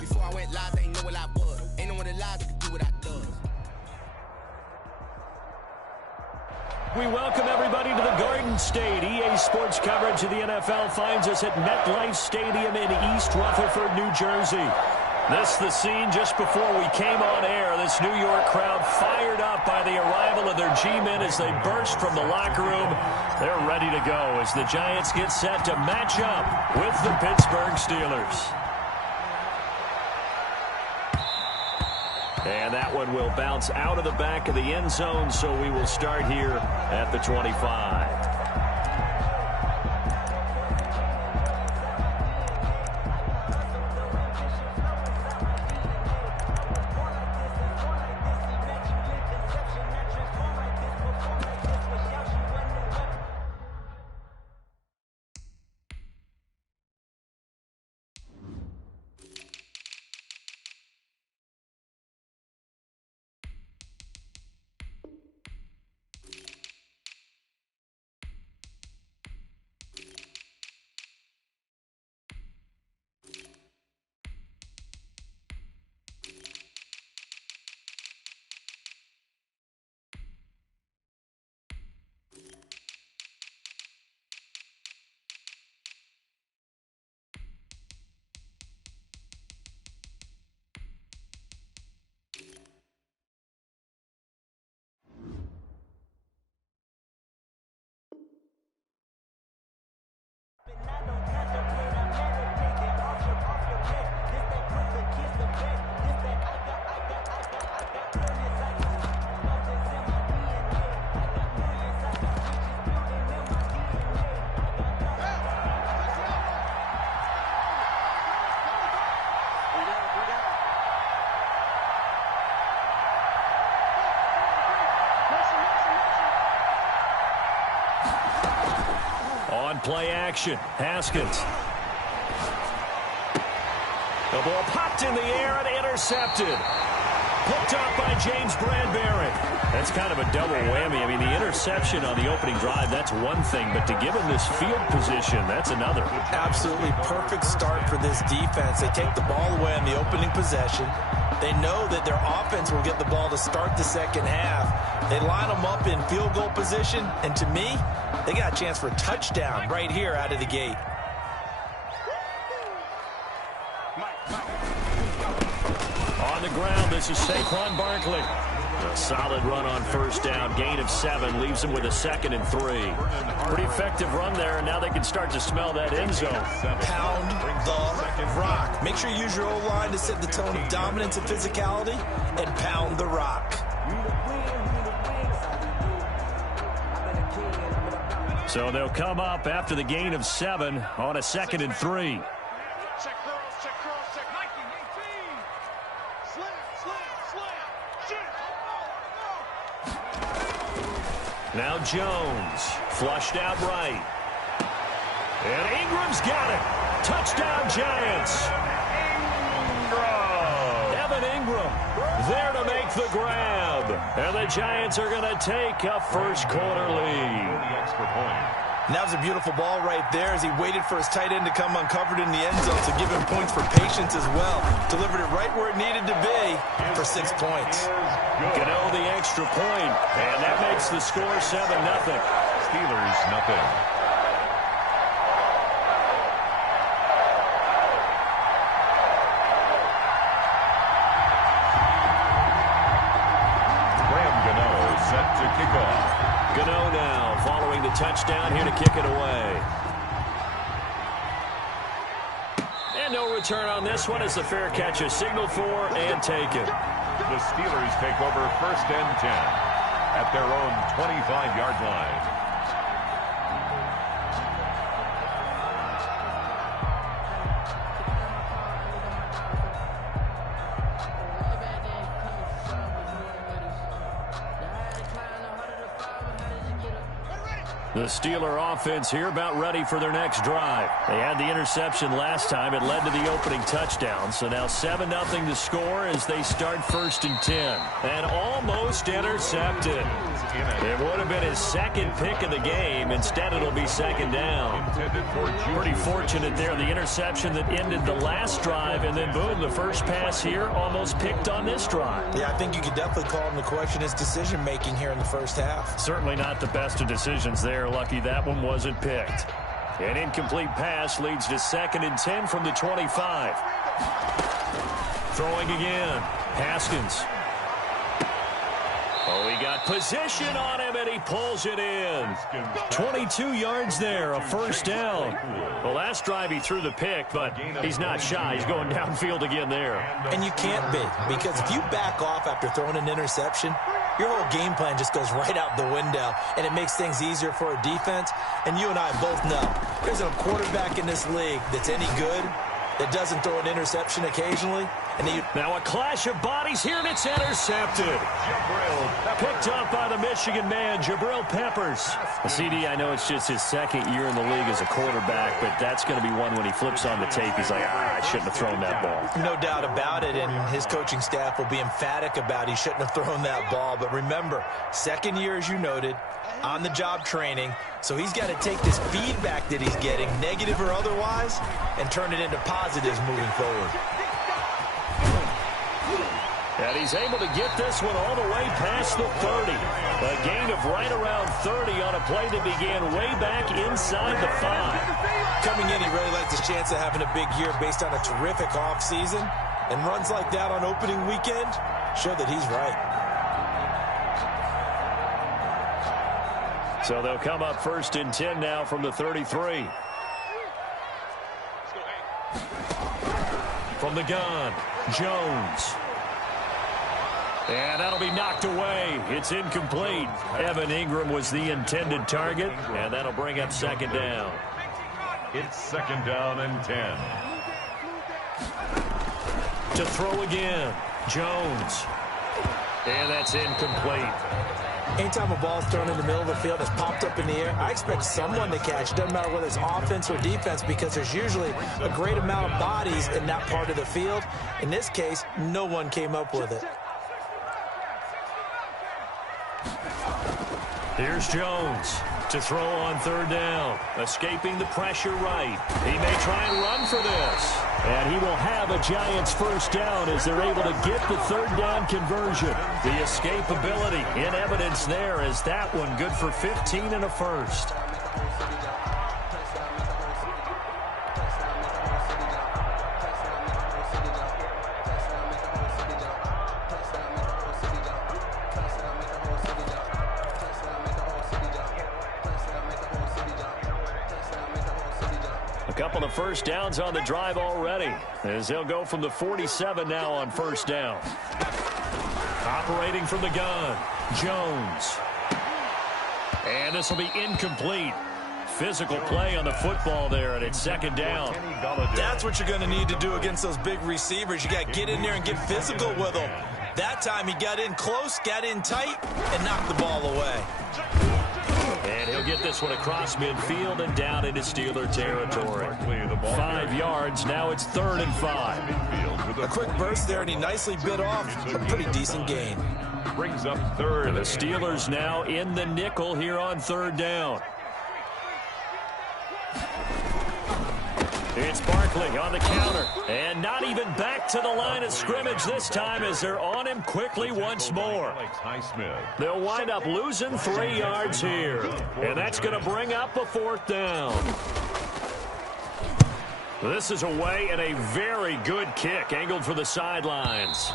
Before I went live, they ain't know what I was. Ain't no one alive that could do what I do. We welcome everybody to the Garden State. EA Sports coverage of the NFL finds us at MetLife Stadium in East Rutherford, New Jersey. This the scene just before we came on air. This New York crowd fired up by the arrival of their G-men as they burst from the locker room. They're ready to go as the Giants get set to match up with the Pittsburgh Steelers. And that one will bounce out of the back of the end zone, so we will start here at the 25. Play action. Haskins. The ball popped in the air and intercepted. Picked up by James Bradbury. That's kind of a double whammy. I mean, the interception on the opening drive, that's one thing, but to give him this field position, that's another. Absolutely perfect start for this defense. They take the ball away on the opening possession. They know that their offense will get the ball to start the second half. They line them up in field goal position, and to me, they got a chance for a touchdown right here out of the gate. On the ground, this is Saquon Barkley. A solid run on first down. Gain of 7 leaves them with a 2nd and 3. Pretty effective run there, and now they can start to smell that end zone. Pound the rock. Make sure you use your O-line to set the tone of dominance and physicality, and pound the rock. So they'll come up after the gain of 7 on a 2nd and 3. Now Jones, flushed out right. And Ingram's got it. Touchdown, Giants. Evan Ingram there to make the grab. And the Giants are going to take a first-quarter lead. And that was a beautiful ball right there as he waited for his tight end to come uncovered in the end zone to give him points for patience as well. Delivered it right where it needed to be for 6 points. Gano the extra point, and that makes the score 7-0. Steelers, nothing. Set to kick off. Gano now following the touchdown here to kick it away. And no return on this one as the fair catch is signaled for and taken. The Steelers take over 1st and 10 at their own 25-yard line. The Steeler offense here about ready for their next drive. They had the interception last time. It led to the opening touchdown. So now 7-0 to score as they start 1st and 10. And almost intercepted. It would have been his second pick of the game. Instead, it'll be 2nd down. Pretty fortunate there. The interception that ended the last drive, and then boom, the first pass here almost picked on this drive. Yeah, I think you could definitely call him to question his decision-making here in the first half. Certainly not the best of decisions there. Lucky that one wasn't picked. An incomplete pass leads to 2nd and 10 from the 25. Throwing again. Haskins. Oh, he got position on him, and he pulls it in. 22 yards there, a 1st down. The last drive he threw the pick, but he's not shy. He's going downfield again there. And you can't be, because if you back off after throwing an interception, your whole game plan just goes right out the window, and it makes things easier for a defense. And you and I both know there's a quarterback in this league that's any good that doesn't throw an interception occasionally. Now a clash of bodies here, and it's intercepted. Picked up by the Michigan man, Jabril Peppers. CD, I know it's just his 2nd year in the league as a quarterback, but that's going to be one when he flips on the tape. He's like, I shouldn't have thrown that ball. No doubt about it, and his coaching staff will be emphatic about he shouldn't have thrown that ball. But remember, 2nd year, as you noted, on-the-job training, so he's got to take this feedback that he's getting, negative or otherwise, and turn it into positives moving forward. And he's able to get this one all the way past the 30. A gain of right around 30 on a play that began way back inside the 5. Coming in, he really likes his chance of having a big year based on a terrific offseason. And runs like that on opening weekend show that he's right. So they'll come up 1st and 10 now from the 33. From the gun, Jones. And that'll be knocked away. It's incomplete. Evan Ingram was the intended target, and that'll bring up 2nd down. It's 2nd down and 10. To throw again, Jones. And that's incomplete. Anytime a ball's thrown in the middle of the field that's popped up in the air, I expect someone to catch. Doesn't matter whether it's offense or defense, because there's usually a great amount of bodies in that part of the field. In this case, no one came up with it. Here's Jones to throw on 3rd down. Escaping the pressure right. He may try and run for this. And he will have a Giants 1st down as they're able to get the 3rd down conversion. The escapability in evidence there as that one good for 15 and a 1st. Couple of 1st downs on the drive already as they'll go from the 47 now on 1st down. Operating from the gun, Jones. And this will be incomplete. Physical play on the football there, and it's 2nd down. That's what you're going to need to do against those big receivers. You got to get in there and get physical with them. That time he got in close, got in tight, and knocked the ball away. And he'll get this one across midfield and down into Steeler territory. 5 yards. Now it's 3rd and 5. A quick burst there, and he nicely bit off a pretty decent gain. Brings up 3rd. And the Steelers now in the nickel here on 3rd down. It's Barkley on the counter. And not even back to the line of scrimmage this time as they're on him quickly once more. They'll wind up losing 3 yards here. And that's going to bring up a 4th down. This is away and a very good kick angled for the sidelines.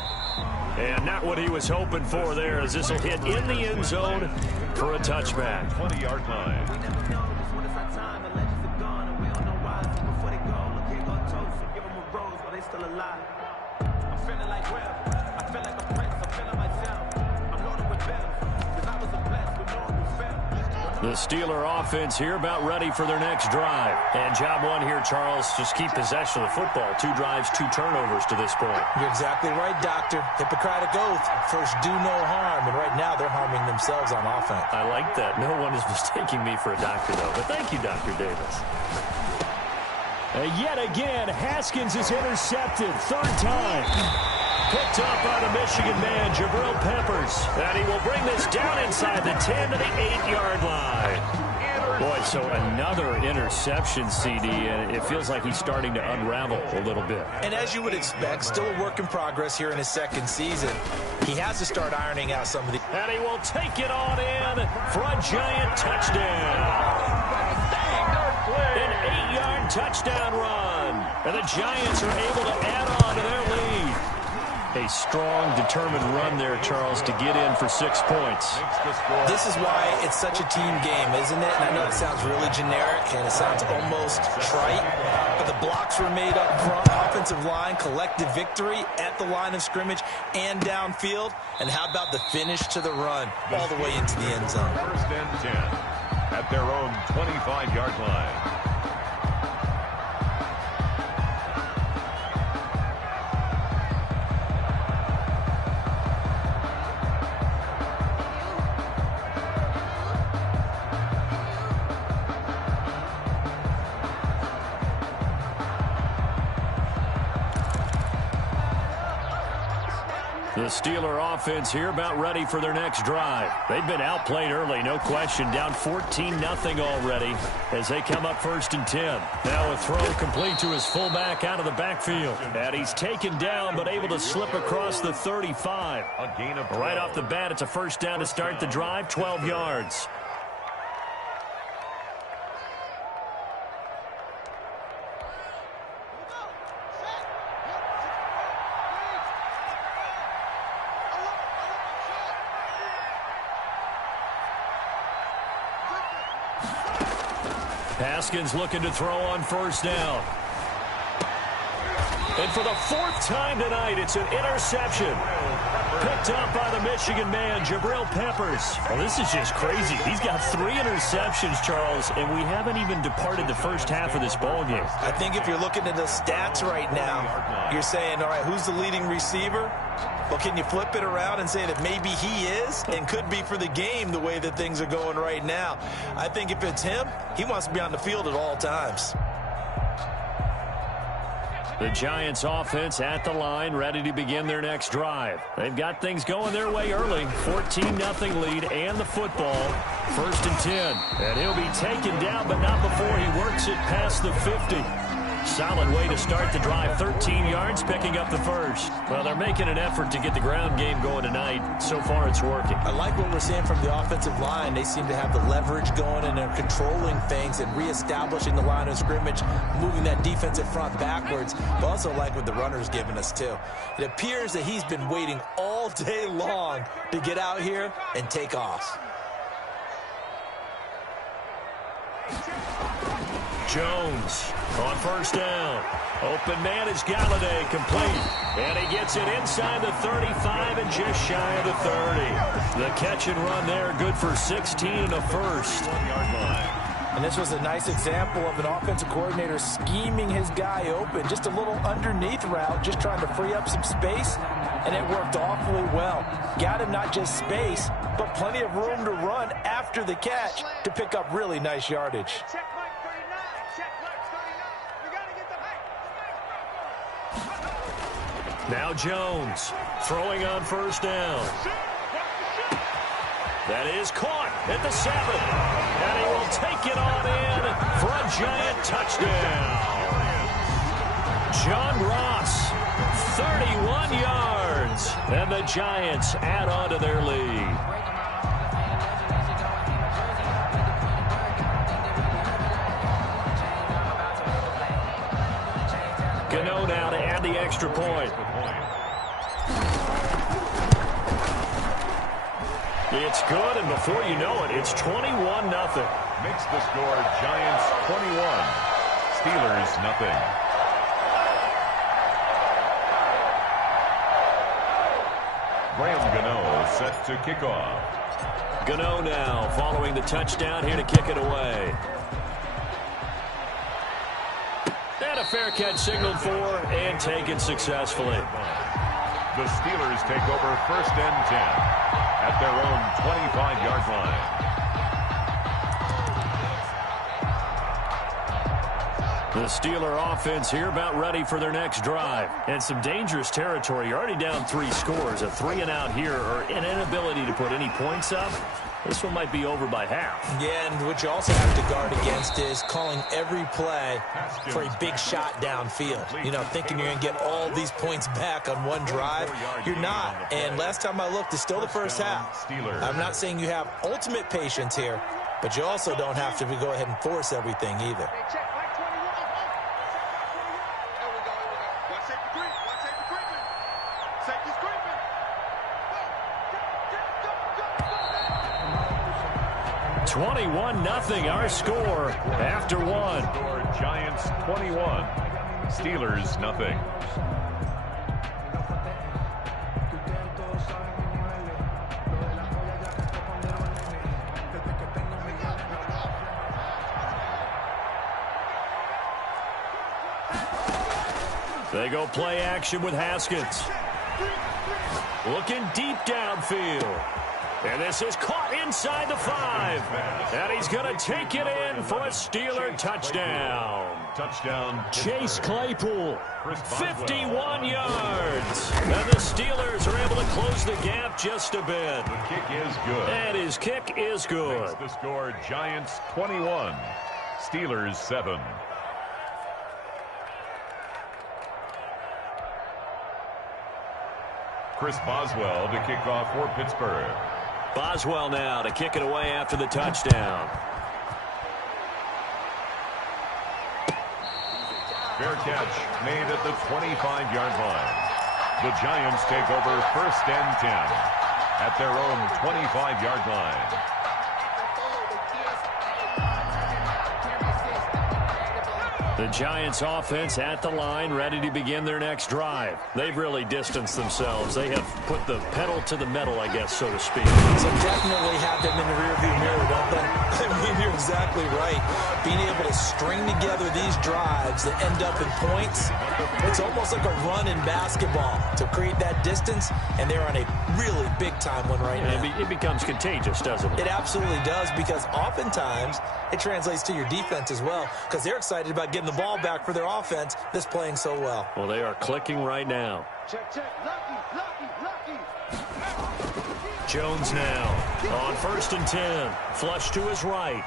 And not what he was hoping for there as this will hit in the end zone for a touchback. 20-yard line. The Steeler offense here about ready for their next drive. And job one here, Charles, just keep possession of the football. 2 drives, 2 turnovers to this point. You're exactly right, Doctor. Hippocratic oath. First, do no harm. And right now, they're harming themselves on offense. I like that. No one is mistaking me for a doctor, though. But thank you, Dr. Davis. Yet again, Haskins is intercepted. 3rd time. Picked up by the Michigan man, Jabril Peppers. And he will bring this down inside the 10 to the 8-yard line. Boy, so another interception, CD, and it feels like he's starting to unravel a little bit. And as you would expect, still a work in progress here in his 2nd season. He has to start ironing out some of the... And he will take it on in for a giant touchdown. An 8-yard touchdown run. And the Giants are able to add on to their lead. A strong, determined run there, Charles, to get in for 6 points. This is why it's such a team game, isn't it? And I know it sounds really generic and it sounds almost trite, but the blocks were made up front. Offensive line, collective victory at the line of scrimmage and downfield. And how about the finish to the run all the way into the end zone? 1st and 10 at their own 25-yard line. The Steeler offense here about ready for their next drive. They've been outplayed early, no question. Down 14-0 already as they come up 1st and 10. Now a throw complete to his fullback out of the backfield. And he's taken down but able to slip across the 35. A gain of right off the bat, it's a 1st down to start the drive, 12 yards. Haskins looking to throw on 1st down. And for the 4th time tonight, it's an interception. Picked up by the Michigan man, Jabril Peppers. Well, this is just crazy. He's got 3 interceptions, Charles, and we haven't even departed the first half of this ballgame. I think if you're looking at the stats right now, you're saying, all right, who's the leading receiver? Well, can you flip it around and say that maybe he is and could be for the game the way that things are going right now? I think if it's him, he wants to be on the field at all times. The Giants offense at the line, ready to begin their next drive. They've got things going their way early. 14-0 lead and the football. 1st and 10. And he'll be taken down, but not before he works it past the 50. Solid way to start the drive. 13 yards, picking up the 1st. Well, they're making an effort to get the ground game going tonight. So far, it's working. I like what we're seeing from the offensive line. They seem to have the leverage going, and they're controlling things and reestablishing the line of scrimmage, moving that defensive front backwards. But also like what the runner's giving us, too. It appears that he's been waiting all day long to get out here and take off. Jones on 1st down. Open man is Galladay, complete. And he gets it inside the 35 and just shy of the 30. The catch and run there, good for 16 and a 1st. 1-yard line. And this was a nice example of an offensive coordinator scheming his guy open. Just a little underneath route, just trying to free up some space, and it worked awfully well. Got him not just space, but plenty of room to run after the catch to pick up really nice yardage. Now Jones throwing on 1st down. That is caught at the 7. And he will take it on in for a giant touchdown. John Ross, 31 yards. And the Giants add on to their lead. Gano now to add the extra point. It's good, and before you know it, it's 21-0. Makes the score Giants 21, Steelers nothing. Graham Gano set to kick off. Gano now following the touchdown here to kick it away. And a fair catch signaled for and taken successfully. The Steelers take over 1st and 10 at their own 25-yard line. The Steeler offense here about ready for their next drive. And some dangerous territory. You're already down 3 scores. A 3-and-out here or an inability to put any points up. This one might be over by half. Yeah, and what you also have to guard against is calling every play for a big shot downfield. You know, thinking you're going to get all these points back on one drive. You're not. And last time I looked, it's still the first half. I'm not saying you have ultimate patience here, but you also don't have to go ahead and force everything either. 21-0 our score after one. Giants 21, Steelers nothing. They go play action with Haskins. Looking deep downfield. And this is caught inside the 5. And he's going to take it in for a Steeler touchdown. Touchdown. Chase Claypool, 51 yards. And the Steelers are able to close the gap just a bit. The kick is good. And his kick is good. Makes the score Giants 21, Steelers 7. Chris Boswell to kick off for Pittsburgh. Boswell now to kick it away after the touchdown. Fair catch made at the 25-yard line. The Giants take over 1st and 10 at their own 25-yard line. The Giants offense at the line, ready to begin their next drive. They've really distanced themselves. They have put the pedal to the metal, I guess, so to speak. So definitely have them in the rearview mirror, don't they? I mean, you're exactly right. Being able to string together these drives that end up in points, it's almost like a run in basketball to create that distance, and they're on a really big-time one right now. It becomes contagious, doesn't it? It absolutely does, because oftentimes it translates to your defense as well, because they're excited about getting the ball back for their offense that's playing so well. Well, they are clicking right now. Check, check. Lucky. Jones now on 1st and 10. Flush to his right.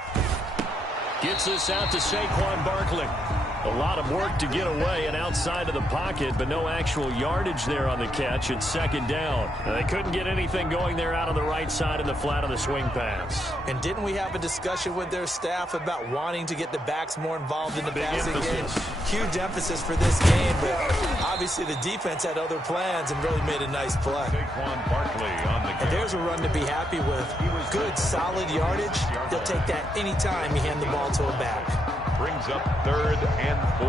Gets this out to Saquon Barkley. A lot of work to get away and outside of the pocket, but no actual yardage there on the catch. It's 2nd down. They couldn't get anything going there out on the right side in the flat of the swing pass. And didn't we have a discussion with their staff about wanting to get the backs more involved in the passing game? Huge emphasis for this game, but obviously the defense had other plans and really made a nice play. Saquon Barkley on the And there's a run to be happy with. Good, solid yardage. They'll take that anytime you hand the ball to a back. Brings up 3rd and 4.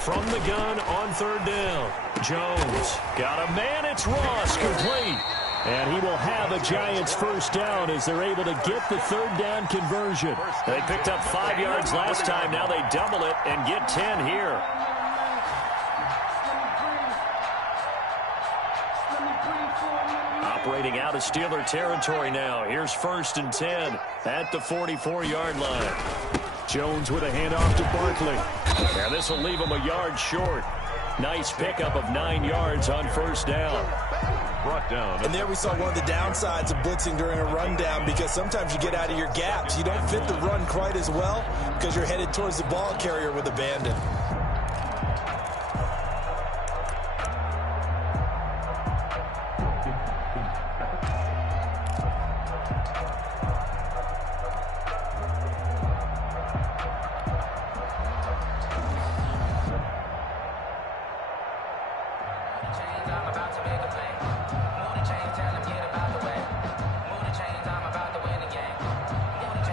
From the gun on 3rd down. Jones got a man. It's Ross, complete. And he will have a Giants 1st down as they're able to get the 3rd down conversion. They picked up 5 yards last time. Now they double it and get 10 here. Operating out of Steeler territory now. Here's 1st and 10 at the 44-yard line. Jones with a handoff to Barkley. And this will leave him a yard short. Nice pickup of 9 yards on 1st down. Brought down. And there we saw one of the downsides of blitzing during a rundown, because sometimes you get out of your gaps. You don't fit the run quite as well because you're headed towards the ball carrier with abandon.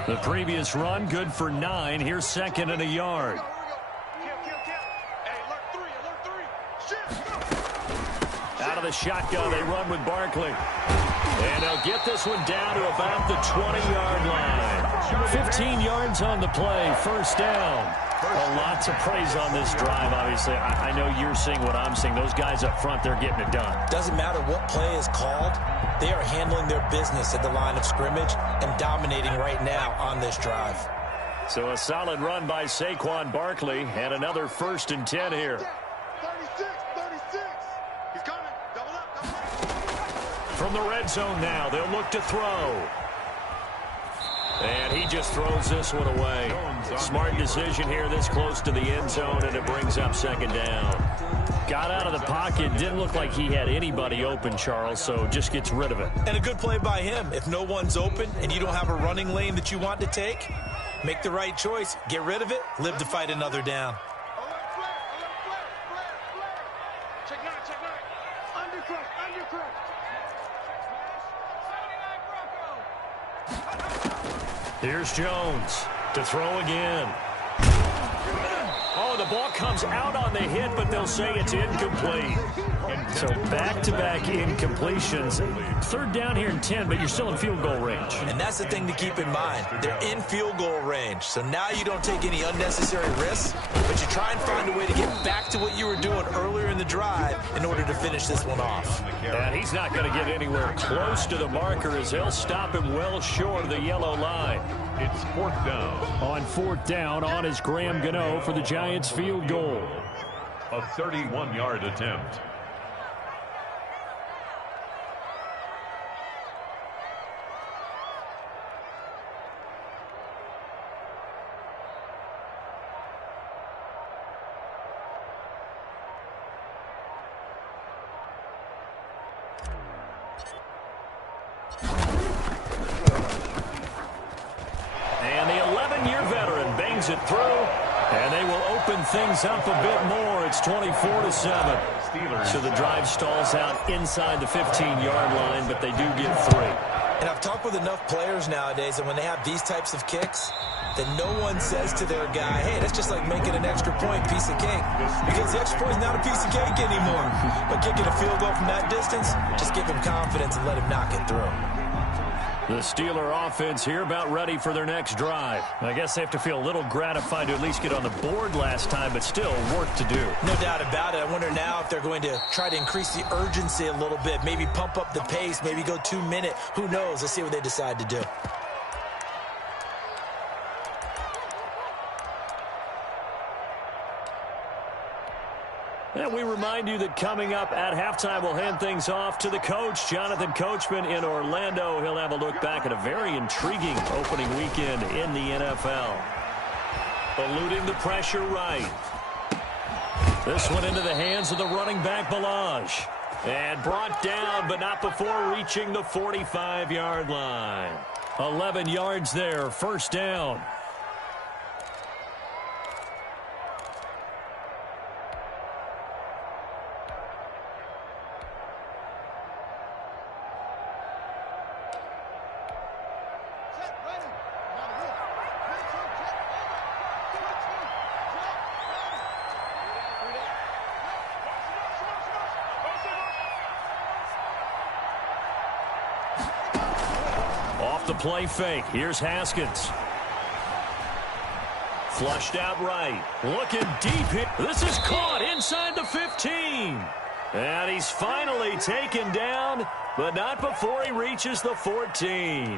The previous run, good for 9. Here's second and a yard. Out of the shotgun, they run with Barkley. And they'll get this one down to about the 20-yard line. 15 yards on the play, first down. Well, lots of praise on this drive, obviously. I know you're seeing what I'm seeing. Those guys up front, they're getting it done. Doesn't matter what play is called. They are handling their business at the line of scrimmage and dominating right now on this drive. So a solid run by Saquon Barkley and another 1st and 10 here. 36. He's coming. Double up. From the red zone now, they'll look to throw. And he just throws this one away. Smart decision here this close to the end zone, and it brings up second down. Got out of the pocket. Didn't look like he had anybody open, Charles, so just gets rid of it. And a good play by him. If no one's open and you don't have a running lane that you want to take, make the right choice. Get rid of it. Live to fight another down. Check nine. Undercut. Here's Jones to throw again. Oh, the ball comes out on the hit, but they'll say it's incomplete. So back-to-back incompletions. 3rd down here and 10, but you're still in field goal range. And that's the thing to keep in mind. They're in field goal range. So now you don't take any unnecessary risks, but you try and find a way to get back to what you were doing earlier in the drive in order to finish this one off. And he's not going to get anywhere close to the marker as they'll stop him well short of the yellow line. It's 4th down. On 4th down, on is Graham Gano for the Giants field goal. A 31-yard attempt. It through, and they will open things up a bit more. It's 24-7. So the drive stalls out inside the 15-yard line, but they do get 3. And I've talked with enough players nowadays, and when they have these types of kicks, that no one says to their guy, hey, that's just like making an extra point piece of cake. Because the extra point is not a piece of cake anymore. But kicking a field goal from that distance, just give him confidence and let him knock it through. The Steeler offense here about ready for their next drive. I guess they have to feel a little gratified to at least get on the board last time, but still work to do. No doubt about it. I wonder now if they're going to try to increase the urgency a little bit, maybe pump up the pace, maybe go 2-minute. Who knows? Let's see what they decide to do. And we remind you that coming up at halftime, we'll hand things off to the coach, Jonathan Coachman in Orlando. He'll have a look back at a very intriguing opening weekend in the NFL. Eluding the pressure right. This one into the hands of the running back, Balaj. And brought down, but not before reaching the 45-yard line. 11 yards there, first down. The play fake. Here's Haskins. Flushed out right. Looking deep hit. This is caught inside the 15. And he's finally taken down, but not before he reaches the 14.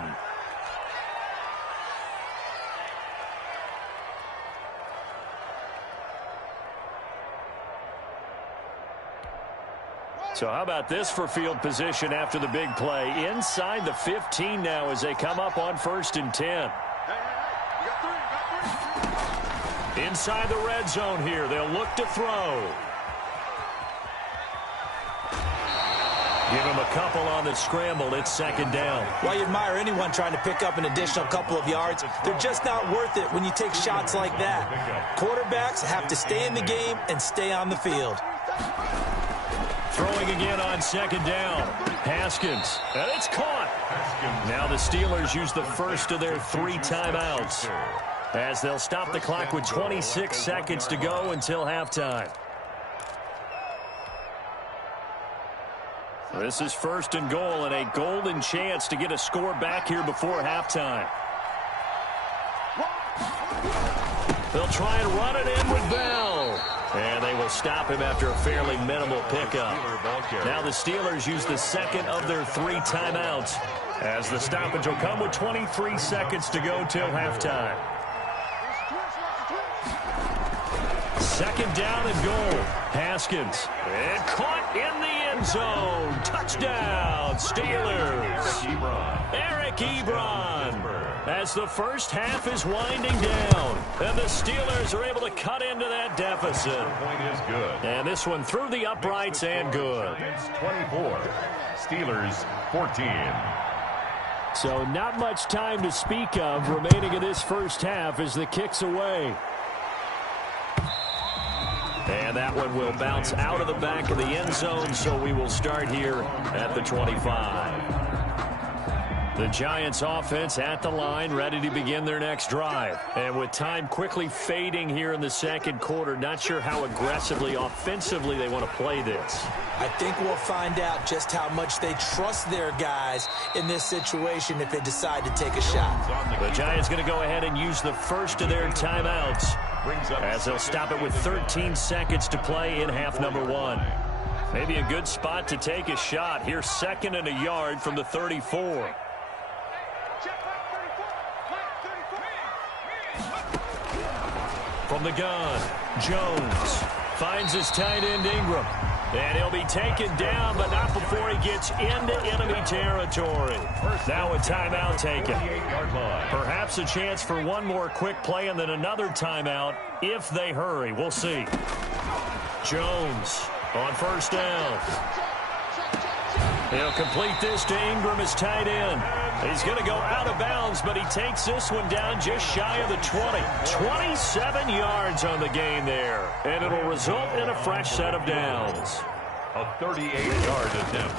So how about this for field position after the big play? Inside the 15 now as they come up on 1st and 10. Inside the red zone here. They'll look to throw. Give him a couple on the scramble. It's second down. While you admire anyone trying to pick up an additional couple of yards, they're just not worth it when you take shots like that. Quarterbacks have to stay in the game and stay on the field. Throwing again on second down. Haskins. And it's caught. Now the Steelers use the first of their 3 timeouts, as they'll stop the clock with 26 seconds to go until halftime. This is 1st and goal, and a golden chance to get a score back here before halftime. They'll try and run it in with Bell. And they will stop him after a fairly minimal pickup. Now the Steelers use the second of their 3 timeouts, as the stoppage will come with 23 seconds to go till halftime. 2nd down and goal. Haskins. And caught in the end zone. Touchdown, Steelers. Eric Ebron. As the first half is winding down, and the Steelers are able to cut into that deficit. Point is good. And this one through the uprights and good. 24. Steelers 14. So not much time to speak of remaining in this first half as the kick's away. And that one will bounce out of the back of the end zone, so we will start here at the 25. The Giants offense at the line, ready to begin their next drive. And with time quickly fading here in the second quarter, not sure how aggressively, offensively they want to play this. I think we'll find out just how much they trust their guys in this situation if they decide to take a shot. The Giants going to go ahead and use the first of their timeouts, as they'll stop it with 13 seconds to play in half number 1. Maybe a good spot to take a shot. Here's 2nd and a yard from the 34. From the gun, Jones finds his tight end Ingram. And he'll be taken down, but not before he gets into enemy territory. Now a timeout taken. Perhaps a chance for one more quick play and then another timeout if they hurry. We'll see. Jones on 1st down. He'll complete this to Ingram as tight end. He's going to go out of bounds, but he takes this one down just shy of the 20. 27 yards on the gain there, and it'll result in a fresh set of downs. A 38-yard attempt.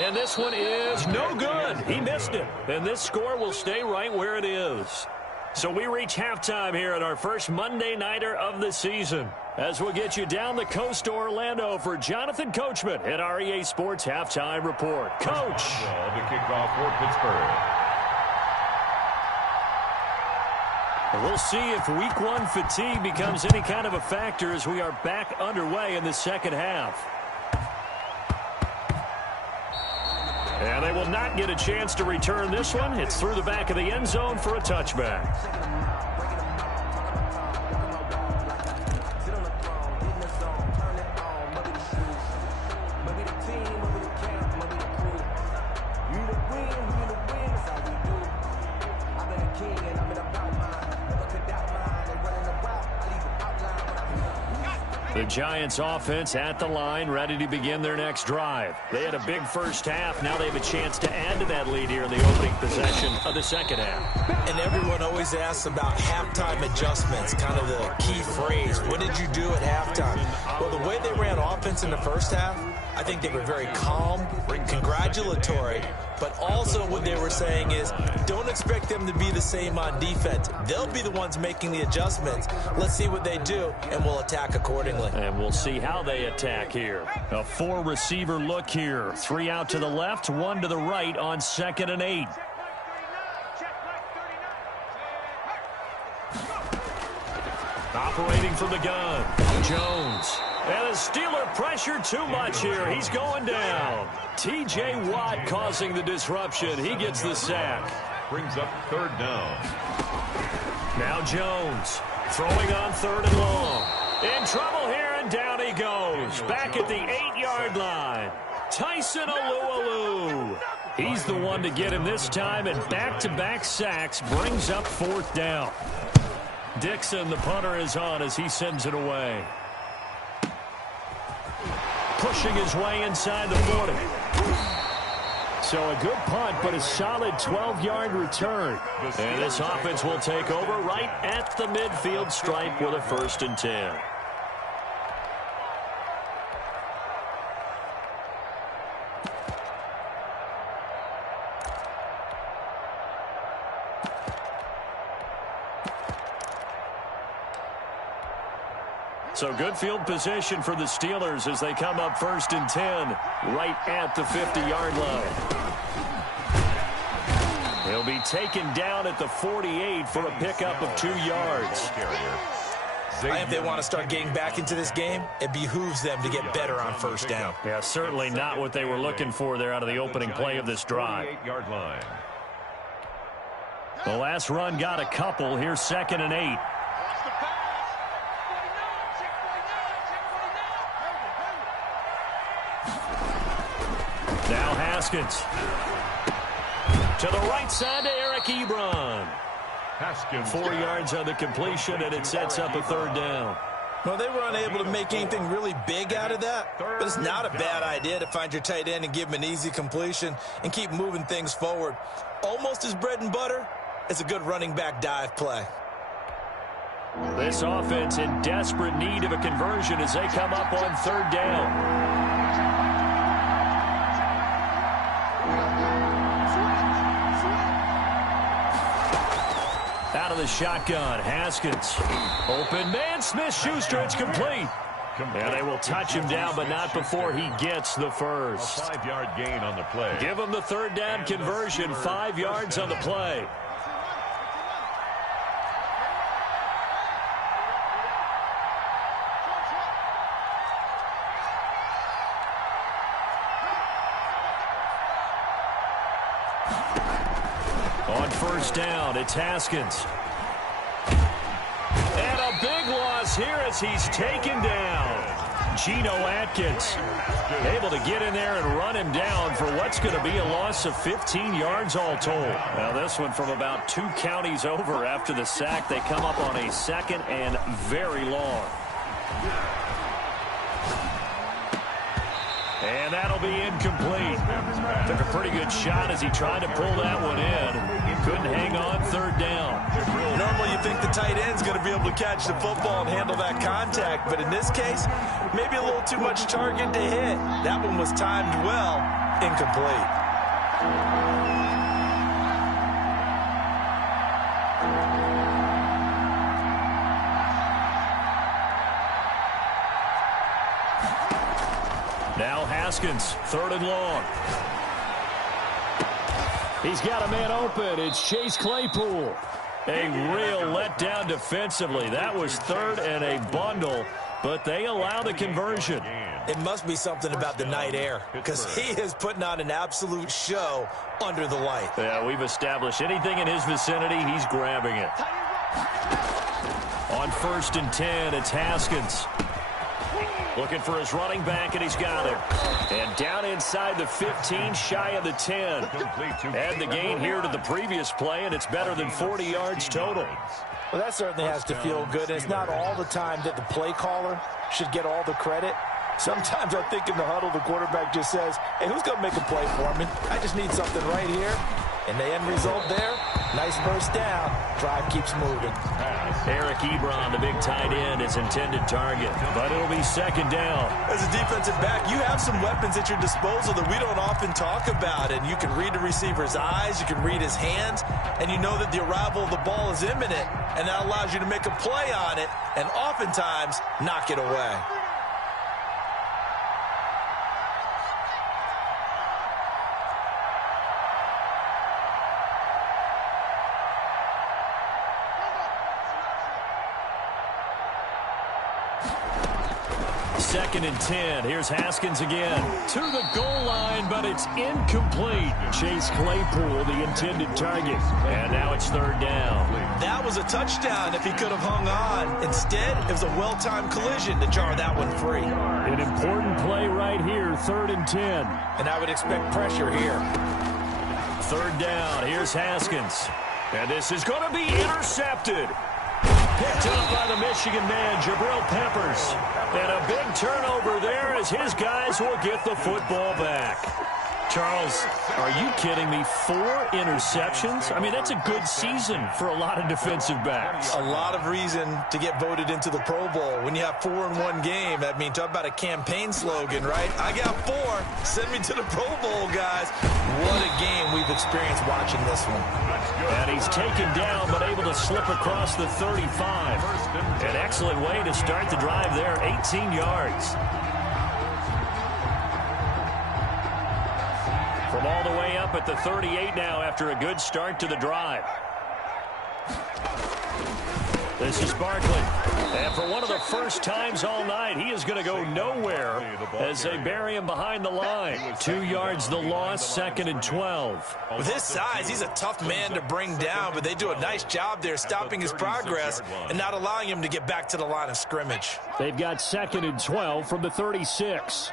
And this one is no good. He missed it, and this score will stay right where it is. So we reach halftime here at our first Monday Nighter of the season, as we'll get you down the coast to Orlando for Jonathan Coachman at our EA Sports Halftime Report. Coach. The kickoff for Pittsburgh. We'll see if week 1 fatigue becomes any kind of a factor as we are back underway in the second half. And they will not get a chance to return this one. It's through the back of the end zone for a touchback. The Giants offense at the line, ready to begin their next drive. They had a big first half. Now they have a chance to add to that lead here in the opening possession of the second half. And everyone always asks about halftime adjustments, kind of the key phrase. What did you do at halftime? Well, the way they ran offense in the first half, I think they were very calm, congratulatory, but also what they were saying is don't expect them to be the same on defense. They'll be the ones making the adjustments. Let's see what they do, and we'll attack accordingly. And we'll see how they attack here. A 4-receiver look here. 3 out to the left, 1 to the right on 2nd and 8. Operating from the gun, Jones. And the Steeler pressure too much here. He's going down. T.J. Watt causing the disruption. He gets the sack. Brings up 3rd down. Now Jones throwing on 3rd and long. In trouble here, and down he goes. Back at the 8-yard line. Tyson Alualu. He's the one to get him this time, and back-to-back sacks brings up 4th down. Dixon, the punter, is on as he sends it away. Pushing his way inside the 40. So a good punt, but a solid 12-yard return. And this offense will take over right at the midfield stripe with a 1st and 10. So good field position for the Steelers as they come up 1st and 10 right at the 50-yard line. He'll be taken down at the 48 for a pickup of 2 yards. I think if they want to start getting back into this game, it behooves them to get better on 1st down. Yeah, certainly not what they were looking for there out of the opening play of this drive. The last run got a couple. Here's 2nd and 8. Now Haskins. To the right side to Eric Ebron. 4 yards on the completion, and it sets up a 3rd down. Well, they were unable to make anything really big out of that, but it's not a bad idea to find your tight end and give him an easy completion and keep moving things forward. Almost as bread and butter as a good running back dive play. This offense in desperate need of a conversion as they come up on 3rd down. Out of the shotgun, Haskins. Open man, Smith-Schuster, it's complete. And they will touch him down, but not before he gets the first. A 5-yard gain on the play. Give him the 3rd down conversion, 5 yards on the play. On 1st down, it's Haskins. And a big loss here as he's taken down. Geno Atkins able to get in there and run him down for what's going to be a loss of 15 yards all told. Now this one from about 2 counties over after the sack. They come up on a 2nd and very long. And that'll be incomplete. Took a pretty good shot as he tried to pull that one in. Couldn't hang on 3rd down. Normally you think the tight end's going to be able to catch the football and handle that contact, but in this case, maybe a little too much target to hit. That one was timed well, incomplete. Now Haskins, 3rd and long. He's got a man open. It's Chase Claypool. A real letdown defensively. That was 3rd and a bundle, but they allow the conversion. It must be something about the night air because he is putting on an absolute show under the light. Yeah, we've established anything in his vicinity, he's grabbing it. On 1st and 10, it's Haskins. Looking for his running back, and he's got him. And down inside the 15, shy of the 10. Add the gain here to the previous play, and it's better than 40 yards total. Well, that certainly has to feel good. It's not all the time that the play caller should get all the credit. Sometimes I think in the huddle, the quarterback just says, hey, who's going to make a play for me? I just need something right here. And the end result there, nice first down. Drive keeps moving. Eric Ebron, the big tight end, is intended target, but it'll be 2nd down. As a defensive back, you have some weapons at your disposal that we don't often talk about, and you can read the receiver's eyes, you can read his hands, and you know that the arrival of the ball is imminent, and that allows you to make a play on it, and oftentimes knock it away. Second and 10. Here's Haskins again. To the goal line, but it's incomplete. Chase Claypool, the intended target. And now it's 3rd down. That was a touchdown if he could have hung on. Instead, it was a well-timed collision to jar that one free. An important play right here, 3rd and 10. And I would expect pressure here. 3rd down. Here's Haskins. And this is going to be intercepted. Picked up by the Michigan man, Jabril Peppers. And a big turnover there as his guys will get the football back. Charles, are you kidding me? 4 interceptions? I mean, that's a good season for a lot of defensive backs. A lot of reason to get voted into the Pro Bowl. When you have 4 in one game, I mean, talk about a campaign slogan, right? I got 4. Send me to the Pro Bowl, guys. What a game we've experience watching this one. And he's taken down, but able to slip across the 35. An excellent way to start the drive there, 18 yards. From all the way up at the 38 now after a good start to the drive. This is Barkley. And for one of the first times all night, he is going to go nowhere as they bury him behind the line. 2 yards the loss, 2nd and 12. With his size, he's a tough man to bring down, but they do a nice job there stopping his progress and not allowing him to get back to the line of scrimmage. They've got 2nd and 12 from the 36.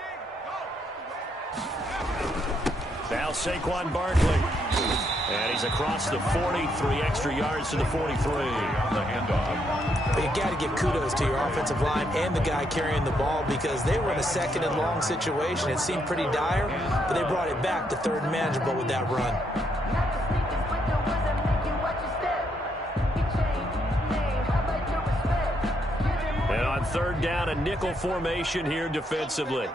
Now Saquon Barkley. And he's across the 40, 3 extra yards to the 43. On the handoff. But you got to give kudos to your offensive line and the guy carrying the ball because they were in a 2nd and long situation. It seemed pretty dire, but they brought it back to 3rd and manageable with that run. And on 3rd down, a nickel formation here defensively.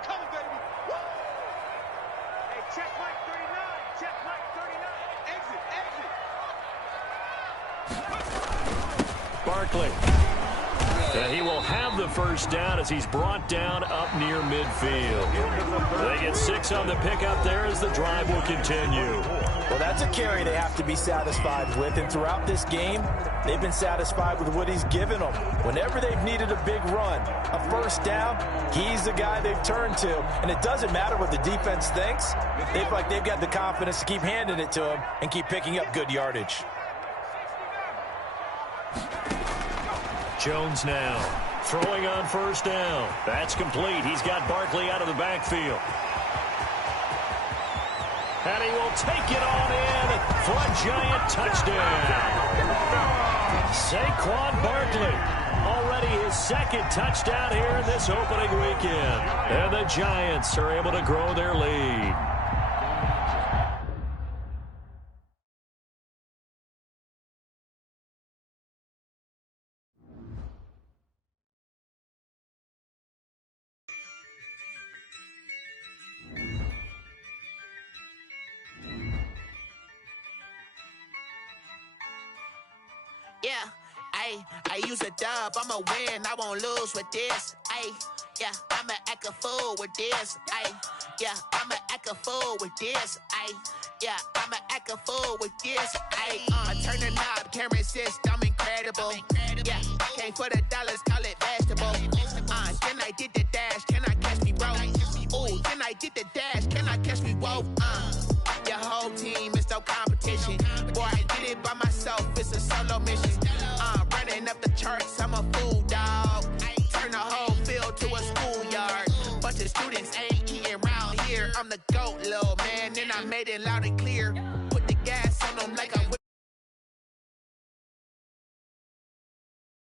Barkley. And he will have the first down as he's brought down up near midfield. They get 6 on the pickup there as the drive will continue. Well, that's a carry they have to be satisfied with, and throughout this game, they've been satisfied with what he's given them. Whenever they've needed a big run, a first down, he's the guy they've turned to. And it doesn't matter what the defense thinks. They feel like they've got the confidence to keep handing it to him and keep picking up good yardage. Jones now throwing on 1st down. That's complete. He's got Barkley out of the backfield. And he will take it on in for a giant touchdown. Saquon Barkley, already his 2nd touchdown here in this opening weekend. And the Giants are able to grow their lead. Yeah, I use a dub, I'ma win, I won't lose with this. Yeah, I'ma act a fool with this. Yeah, I'ma act a fool with this. Yeah, I'ma act a fool with this. I turn the knob, can't resist, I'm incredible. Yeah, came for the dollars, call it vegetable. Then I did the dash, can I catch me, bro? Ooh, then I did the dash, can I catch me, whoa? Your whole team is no competition. Boy, I did it by myself, it's a solo mission. Running up the charts, I'm a fool, dog. Turn the whole field to a schoolyard. Bunch of students ain't eating round here, I'm the GOAT, lil'